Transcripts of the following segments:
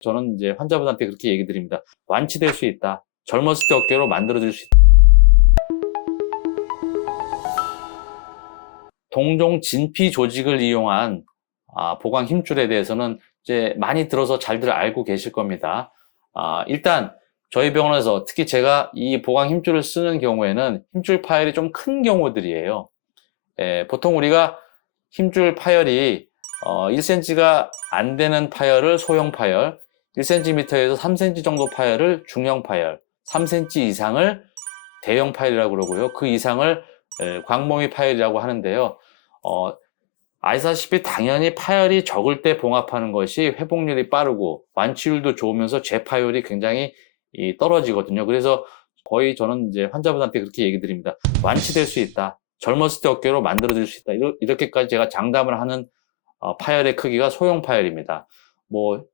저는 이제 환자분한테 그렇게 얘기 드립니다. 완치될 수 있다. 젊었을 때 어깨로 만들어질 수 있다. 동종 진피 조직을 이용한 보강 힘줄에 대해서는 이제 많이 들어서 잘들 알고 계실 겁니다. 일단 저희 병원에서 특히 제가 이 보강 힘줄을 쓰는 경우에는 힘줄 파열이 좀 큰 경우들이에요. 보통 우리가 힘줄 파열이 1cm가 안 되는 파열을 소형 파열, 1cm에서 3cm 정도 파열을 중형 파열, 3cm 이상을 대형 파열이라고 그러고요. 그 이상을 광범위 파열이라고 하는데요. 아시다시피 당연히 파열이 적을 때 봉합하는 것이 회복률이 빠르고 완치율도 좋으면서 재파열이 굉장히 떨어지거든요. 그래서 거의 저는 이제 환자분한테 그렇게 얘기 드립니다. 완치될 수 있다. 젊었을 때 어깨로 만들어질 수 있다. 이렇게까지 제가 장담을 하는 파열의 크기가 소형 파열입니다. 뭐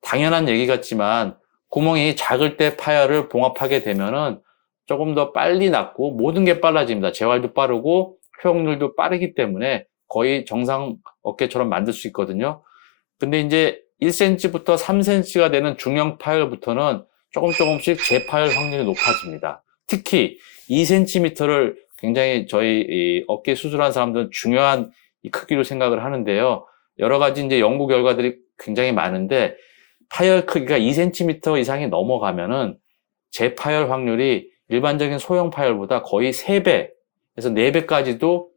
당연한 얘기 같지만 구멍이 작을 때 파열을 봉합하게 되면은 조금 더 빨리 낫고 모든 게 빨라집니다. 재활도 빠르고 회복률도 빠르기 때문에 거의 정상 어깨처럼 만들 수 있거든요. 근데 이제 1cm부터 3cm가 되는 중형 파열부터는 조금씩 재파열 확률이 높아집니다. 특히 2cm를 굉장히 저희 어깨 수술한 사람들은 중요한 이 크기로 생각을 하는데요. 여러 가지 이제 연구 결과들이 굉장히 많은데 파열 크기가 2cm 이상이 넘어가면은 재파열 확률이 일반적인 소형 파열보다 거의 3배에서 4배까지도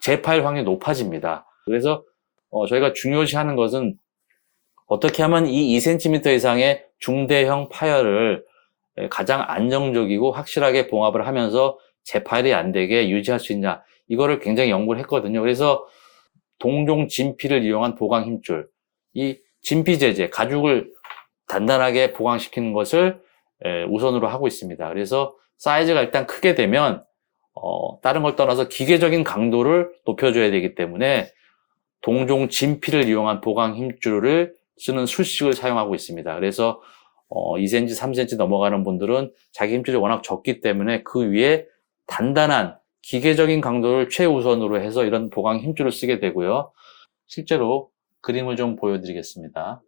재파열 확률이 높아집니다. 그래서 저희가 중요시하는 것은 어떻게 하면 이 2cm 이상의 중대형 파열을 가장 안정적이고 확실하게 봉합을 하면서 재파열이 안 되게 유지할 수 있냐, 이거를 굉장히 연구를 했거든요. 그래서 동종 진피를 이용한 보강 힘줄, 이 진피 제제, 가죽을 단단하게 보강시키는 것을 우선으로 하고 있습니다. 그래서 사이즈가 일단 크게 되면 다른 걸 떠나서 기계적인 강도를 높여줘야 되기 때문에 동종 진피를 이용한 보강 힘줄을 쓰는 술식을 사용하고 있습니다. 그래서 2cm, 3cm 넘어가는 분들은 자기 힘줄이 워낙 적기 때문에 그 위에 단단한 기계적인 강도를 최우선으로 해서 이런 보강 힘줄을 쓰게 되고요. 실제로 그림을 좀 보여드리겠습니다.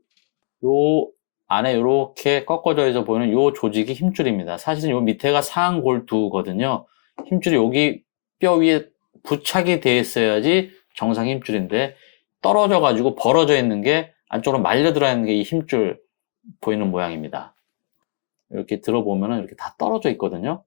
요 안에 이렇게 꺾어져 있어 보이는 요 조직이 힘줄입니다. 사실은 요 밑에가 상골두거든요. 힘줄이 여기 뼈 위에 부착이 돼 있어야지 정상 힘줄인데 떨어져 가지고 벌어져 있는 게 안쪽으로 말려 들어 있는 게 이 힘줄 보이는 모양입니다. 이렇게 들어보면은 이렇게 다 떨어져 있거든요.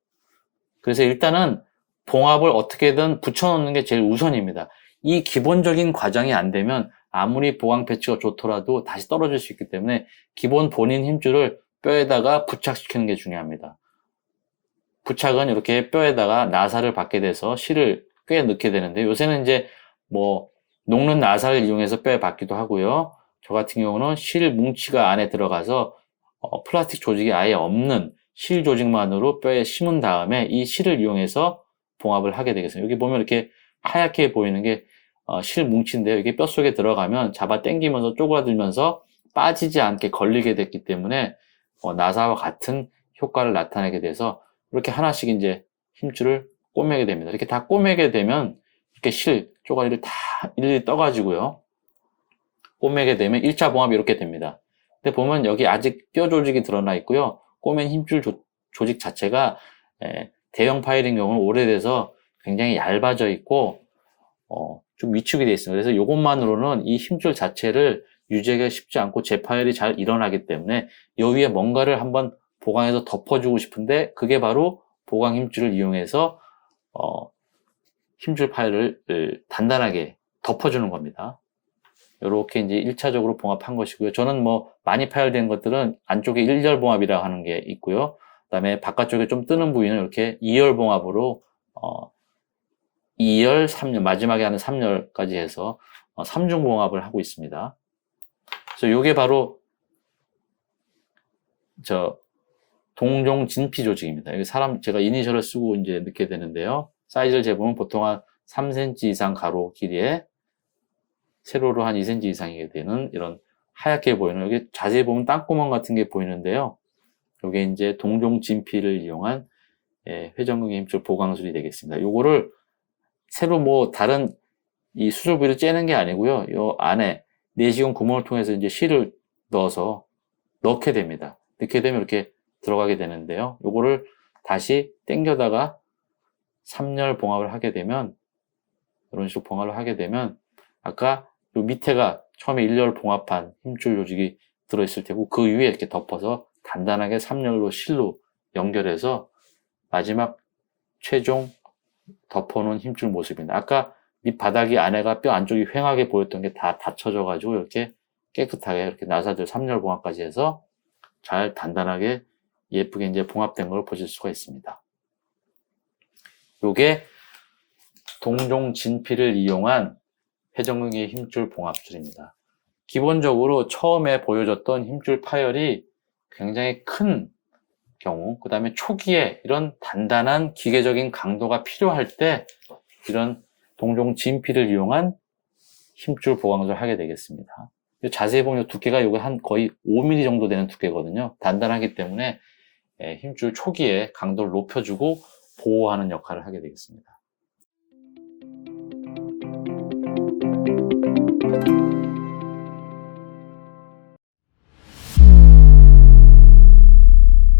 그래서 일단은 봉합을 어떻게든 붙여놓는 게 제일 우선입니다. 이 기본적인 과정이 안 되면 아무리 보강 패치가 좋더라도 다시 떨어질 수 있기 때문에 기본 본인 힘줄을 뼈에다가 부착시키는 게 중요합니다. 부착은 이렇게 뼈에다가 나사를 받게 돼서 실을 꽤 넣게 되는데, 요새는 이제 뭐 녹는 나사를 이용해서 뼈에 받기도 하고요. 저 같은 경우는 실 뭉치가 안에 들어가서 플라스틱 조직이 아예 없는 실 조직만으로 뼈에 심은 다음에 이 실을 이용해서 봉합을 하게 되겠습니다. 여기 보면 이렇게 하얗게 보이는 게 실 뭉치인데요. 이게 뼛속에 들어가면 잡아 당기면서 쪼그라들면서 빠지지 않게 걸리게 됐기 때문에 나사와 같은 효과를 나타내게 돼서 이렇게 하나씩 이제 힘줄을 꼬매게 됩니다. 이렇게 다 꼬매게 되면 이렇게 실 쪼가리를 다 일일이 떠가지고요. 꼬매게 되면 1차 봉합이 이렇게 됩니다. 근데 보면 여기 아직 뼈 조직이 드러나 있고요. 꼬맨 힘줄 조직 자체가 대형 파일인 경우는 오래돼서 굉장히 얇아져 있고 좀 위축이 되어 있습니다. 그래서 이것만으로는 이 힘줄 자체를 유지하기가 쉽지 않고 재파열이 잘 일어나기 때문에 이 위에 뭔가를 한번 보강해서 덮어주고 싶은데 그게 바로 보강 힘줄을 이용해서 힘줄 파열을 단단하게 덮어주는 겁니다. 이렇게 이제 1차적으로 봉합한 것이고요. 저는 뭐 많이 파열된 것들은 안쪽에 1열 봉합이라고 하는 게 있고요. 그 다음에 바깥쪽에 좀 뜨는 부위는 이렇게 2열 봉합으로 2열, 3열, 마지막에 하는 3열까지 해서 3중 봉합을 하고 있습니다. 그래서 이게 바로 동종 진피 조직입니다. 여기 사람 제가 이니셜을 쓰고 이제 넣게 되는데요. 사이즈를 재보면 보통 한 3cm 이상 가로 길이에 세로로 한 2cm 이상이 되는 이런 하얗게 보이는, 여기 자세히 보면 땅구멍 같은 게 보이는데요. 이게 이제 동종 진피를 이용한 회전근개 힘줄 보강술이 되겠습니다. 요거를 새로 뭐 다른 이 수술 부위를 째는 게 아니고요. 요 안에 내시경 구멍을 통해서 이제 실을 넣어서 넣게 됩니다. 넣게 되면 이렇게 들어가게 되는데요. 요거를 다시 당겨다가 3열 봉합을 하게 되면, 이런 식으로 봉합을 하게 되면 아까 요 밑에가 처음에 1열 봉합한 힘줄 조직이 들어있을 테고 그 위에 이렇게 덮어서 단단하게 3열로 실로 연결해서 마지막 최종 덮어놓은 힘줄 모습입니다. 아까 밑바닥이 안에가 뼈 안쪽이 휑하게 보였던 게 다 닫혀져 가지고 이렇게 깨끗하게 이렇게 나사들 3열 봉합까지 해서 잘 단단하게 예쁘게 이제 봉합된 걸 보실 수가 있습니다. 요게 동종 진피를 이용한 회전근개 힘줄 봉합술입니다. 기본적으로 처음에 보여줬던 힘줄 파열이 굉장히 큰 경우, 그 다음에 초기에 이런 단단한 기계적인 강도가 필요할 때 이런 동종 진피를 이용한 힘줄 보강술을 하게 되겠습니다. 자세히 보면 두께가 요게 한 거의 5mm 정도 되는 두께거든요. 단단하기 때문에 힘줄 초기에 강도를 높여주고 보호하는 역할을 하게 되겠습니다.